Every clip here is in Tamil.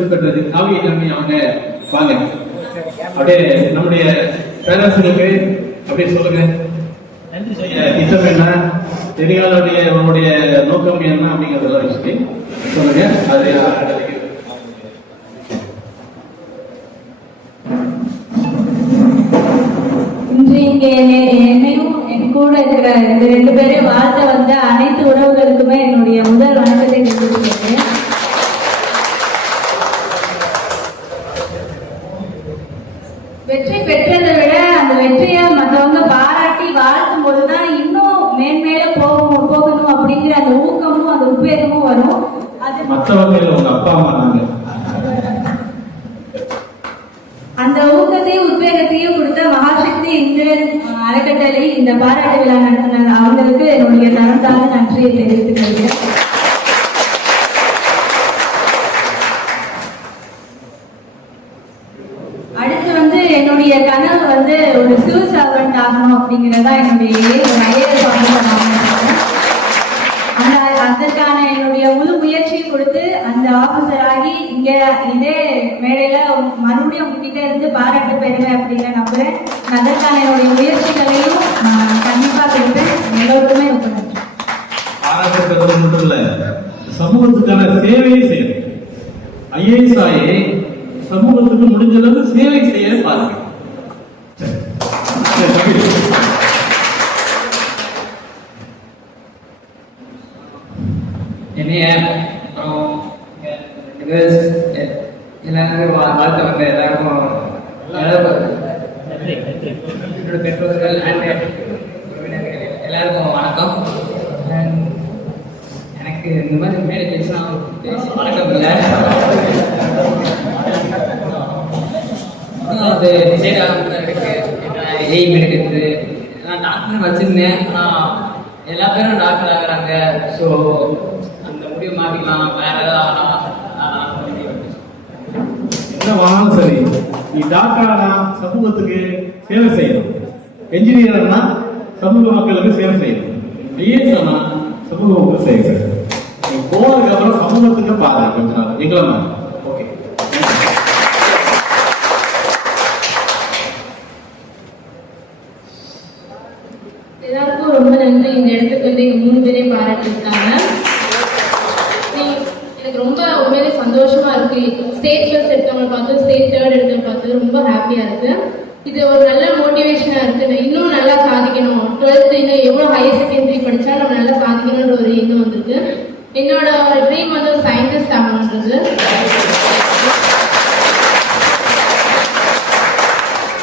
பரிசு பெற்றது காவிய கண்ணி அவங்க வாங்க அப்படியே நம்முடைய பேரரசுகளுக்கு அப்படியே சொல்லுங்க. திட்டம் என்ன? எதிர்காலுடைய உங்களுடைய நோக்கம் என்ன அப்படிங்கறதெல்லாம் வச்சுட்டு சொல்லுங்க. அது இங்கே என்னையும் என் கூட இருக்கிற இந்த ரெண்டு பேரையும் வாழ்த்த வந்த அனைத்து உறவுகளுக்குமே என்னுடைய முதல் வணக்கத்தை தெரிவித்துக்கிறேன் இந்த பாராட்டு விழா நடத்தின அவங்களுக்கு என்னுடைய தரம் நன்றியை தெரிவித்துக் கொள்கிறேன் அடுத்து வந்து என்னுடைய கனவு வந்து ஒரு சிவில் சர்வெண்ட் ஆகணும் அப்படிங்கறதா என்னுடைய ஐஏஎஸ் அந்த அதற்கான என்னுடைய முழு முயற்சியை கொடுத்து அந்த ஆபீசர் ஆகி இங்க இதே மேடையில மறுபடியும் உங்ககிட்ட இருந்து பாராட்டு பெறுவேன் அப்படின்னு நம்புறேன். அதற்கான என்னுடைய முயற்சிகளையும் கண்டிப்பா கொடுப்பேன் எல்லோருக்குமே ரொம்ப மட்டும் இல்ல சமூகத்துக்கான சேவையை செய்யணும் ஐஏஎஸ் சமூகத்துக்கு முடிஞ்ச அளவுக்கு சேவை செய்ய பாருங்க என்னைய அப்புறம் எல்லாருக்கும் வாழ்த்து வந்த எல்லாருக்கும் எல்லாருக்கும் என்னோட பெற்றோர்கள் and உறவினர்கள் எல்லாருக்கும் வணக்கம் எனக்கு இந்த மாதிரி மேலே பேசி வணக்கம் இல்லை அது டிசைட் ஆகும் இருக்கு எய்ம் எடுக்கிறது நான் டாக்டர் வச்சிருந்தேன் ஆனால் எல்லா பேரும் டாக்டர் ஆகிறாங்க ஸோ அந்த முடிவு மாற்றிக்கலாம் வேற ஏதாவது ஆகலாம் என்ன வாங்கினாலும் நீ டாக்டரானா சமூகத்துக்கு சேவை செய்யணும். என்ஜினியர்னா சமூக மக்களுக்கு சேவை செய்யணும். ஐஏஎஸ் சமூக மக்கள் சேவை செய்யணும். நீ போனதுக்கு அப்புறம் சமூகத்துக்கு பாரு கொஞ்ச நாள் எங்களை மாதிரி. ஓகே எல்லாருக்கும் ரொம்ப நன்றி. இந்த இடத்துக்கு வந்து மூணு பேரையும் பாராட்டியிருக்காங்க நீ- எனக்கு ரொம்ப உண்மையிலே சந்தோஷமா இருக்கு. ஸ்டேட் ஃபர்ஸ்ட் எடுத்தவங்க பார்த்து ஸ்டேட் தேர்ட் எடுத்தவங்க பார்த்து ரொம்ப ஹாப்பியா இருக்கு. இது ஒரு நல்ல மோட்டிவேஷனா இருக்கு. நான் இன்னும் நல்லா சாதிக்கணும். டுவெல்த் இன்னும் எவ்வளவு ஹையர் செகண்டரி படிச்சா நம்ம நல்லா சாதிக்கணும்ன்ற ஒரு எண்ணம் வந்திருக்கு. என்னோட ஒரு ட்ரீம் வந்து ஒரு சயின்டிஸ்ட் ஆகணுன்றது.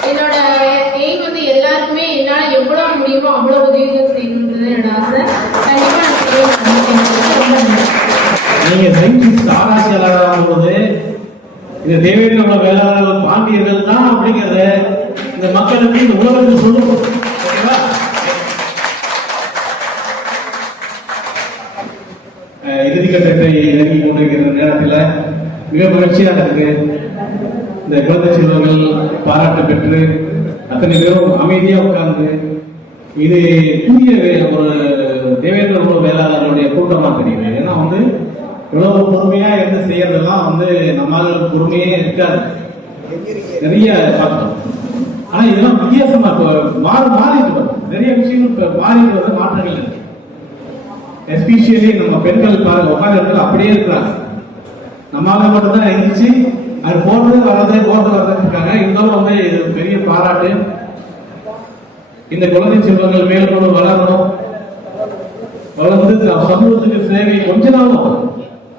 என்னோட எய்ம் வந்து எல்லாருக்குமே என்னால எவ்வளவு முடியுமோ அவ்வளவு உதவிகள் செய்யணுன்றது என்னோட ஆசை. நீங்க சயின்டிஸ்ட் ஆராய்ச்சியாளர் போது இந்த உள்ள வேளாளர்கள் பாண்டியர்கள் தான் அப்படிங்கறத இந்த மக்களுக்கு இந்த உலகத்துக்கு சொல்லுவோம் ஓகேவா? அஹ் இறுதிக்கட்டத்தை நெருங்கி கொண்டிருக்கிற நேரத்தில் மிக மகிழ்ச்சியாக இருக்கு. இந்த குழந்தை செல்வங்கள் பாராட்டு பெற்று அத்தனை பேரும் அமைதியா உட்கார்ந்து இது புதிய ஒரு தேவேந்திர குல வேளாளர்களுடைய கூட்டமா தெரியுது. இவ்வளவு பொறுமையா இருந்து செய்யறதெல்லாம் வந்து நம்மளால பொறுமையே இருக்காது. நிறைய பார்க்கணும் ஆனா இதெல்லாம் வித்தியாசமா இப்போ மாறி மாறிட்டு நிறைய விஷயங்கள் இப்ப மாறிட்டு வர மாற்றங்கள் இருக்கு. எஸ்பெஷியலி நம்ம பெண்கள் பாருங்க உட்காந்து அப்படியே இருக்கிறாங்க. நம்மளால மட்டும் தான் இருந்துச்சு அது போறது வர்றது போறது வர்றது இருக்காங்க. இருந்தாலும் வந்து இது ஒரு பெரிய பாராட்டு. இந்த குழந்தை செல்வங்கள் மேலும் வளரணும். வளர்ந்து சமூகத்துக்கு சேவை கொஞ்ச நாளும்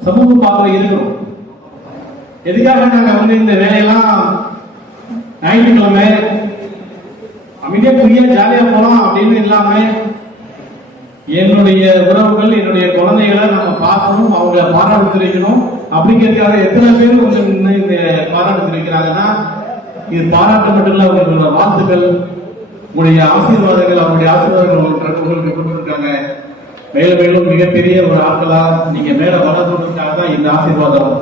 சமூக பார்வை இருக்கணும் எதுக்காக நாங்க வந்து இந்த வேலையெல்லாம் ஞாயிற்றுக்கிழமை அமைதியா புரிய ஜாலியா போலாம் அப்படின்னு இல்லாம என்னுடைய உறவுகள் என்னுடைய குழந்தைகளை நம்ம பார்க்கணும் அவங்கள பாராட்டு தெரிவிக்கணும் அப்படிங்கிறதுக்காக எத்தனை பேர் கொஞ்சம் நின்னு இந்த பாராட்டு தெரிவிக்கிறாங்கன்னா இது பாராட்டு மட்டும் இல்ல உங்களோட வாழ்த்துக்கள் உங்களுடைய ஆசீர்வாதங்கள் அவங்களுடைய ஆசீர்வாதங்கள் உங்களுக்கு கொடுத்துருக்காங்க. மேலும் மேலும் மிகப்பெரிய ஒரு ஆட்களா நீங்க மேல வளர்றதுக்காக தான் இந்த ஆசீர்வாதம்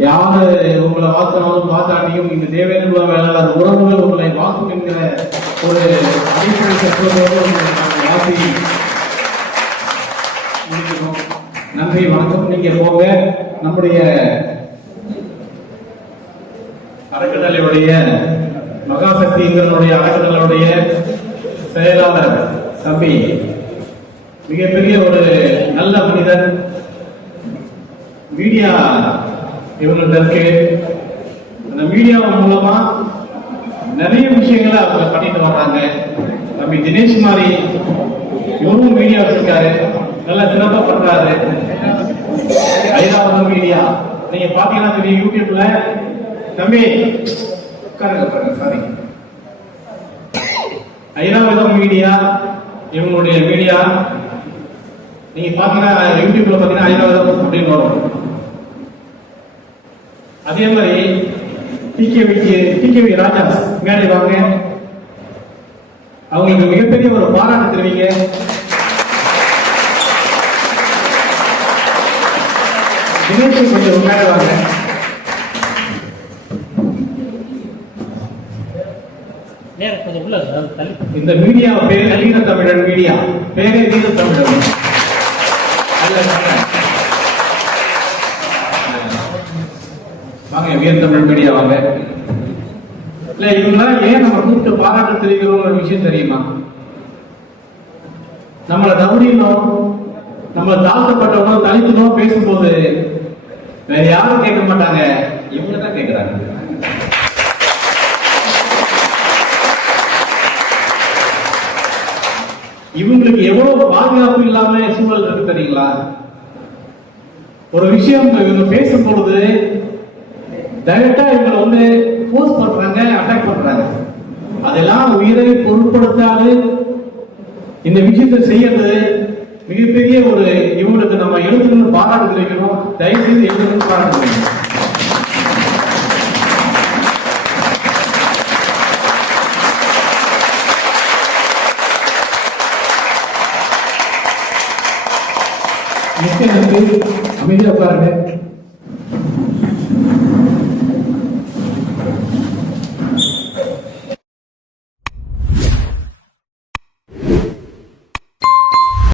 யாரு உங்களை வாழ்த்தினாலும் பார்த்தாட்டியும் இந்த தேவேந்திர வேளாளர் உறவுகள் உங்களை வாக்கும் என்கிற ஒரு அடிப்படை தத்துவத்தோடு நன்றி வணக்கம். நீங்க போக நம்முடைய அறக்கட்டளையுடைய மகாசக்திங்களுடைய அறக்கட்டளையுடைய செயலாளர் தம்பி மிகப்பெரிய ஒரு நல்ல மனிதர். மீடியா இவங்கள்ட்ட இருக்கு அந்த மீடியா மூலமா நிறைய விஷயங்களை அவங்க பண்ணிட்டு வர்றாங்க. தம்பி தினேஷ் மாதிரி இவரும் மீடியா வச்சிருக்காரு. நல்லா சிறப்பா பண்றாரு. ஐராவது மீடியா. நீங்க பாத்தீங்கன்னா தெரியும் யூடியூப்ல. தம்பி உட்காருங்க பாருங்க சாரி ஐராவதம் மீடியா இவங்களுடைய மீடியா. நீங்க பாத்தீங்கன்னா யூடியூப்ல பாத்தீங்கன்னா ஐராவதம் அப்படின்னு வரும். அதே மாதிரி டிகேவி டிகேவி ராஜா மேடை வாங்க. அவங்களுக்கு மிகப்பெரிய ஒரு பாராட்டு தெரிவிங்க. தினேஷ் கொஞ்சம் மேடை வாங்க இந்த மீடியா பேர் வீர தமிழன் மீடியா. பேரே வீர தமிழன். வாங்க உயர் தமிழ் மீடியா வாங்க. இல்ல இவங்களாம் ஏன் நம்ம கூப்பிட்டு பாராட்டு தெரிவிக்கிறோங்கிற விஷயம் தெரியுமா? நம்மளை தவறினோம் நம்மளை தாழ்த்தப்பட்டவங்களும் தலித்தனோ பேசும்போது வேற யாரும் கேட்க மாட்டாங்க. இவங்க தான் கேட்கிறாங்க இவங்களுக்கு எவ்வளவு பாதுகாப்பு இல்லாம சூழல் இருக்கு தெரியுங்களா? ஒரு விஷயம் இவங்க பேசும் பொழுது டைரக்டா இவங்களை வந்து போஸ்ட் பண்றாங்க அட்டாக் பண்றாங்க. அதெல்லாம் உயிரை பொருட்படுத்தாது. இந்த விஷயத்தை செய்யறது மிகப்பெரிய ஒரு இவங்களுக்கு நம்ம எழுத்துன்னு பாராட்டு தெரிவிக்கணும் தயவு செய்து எழுத்துன்னு பாராட்டு தெரிவிக்கணும் மிக்க நன்றி அமைதியா உட்காருங்க.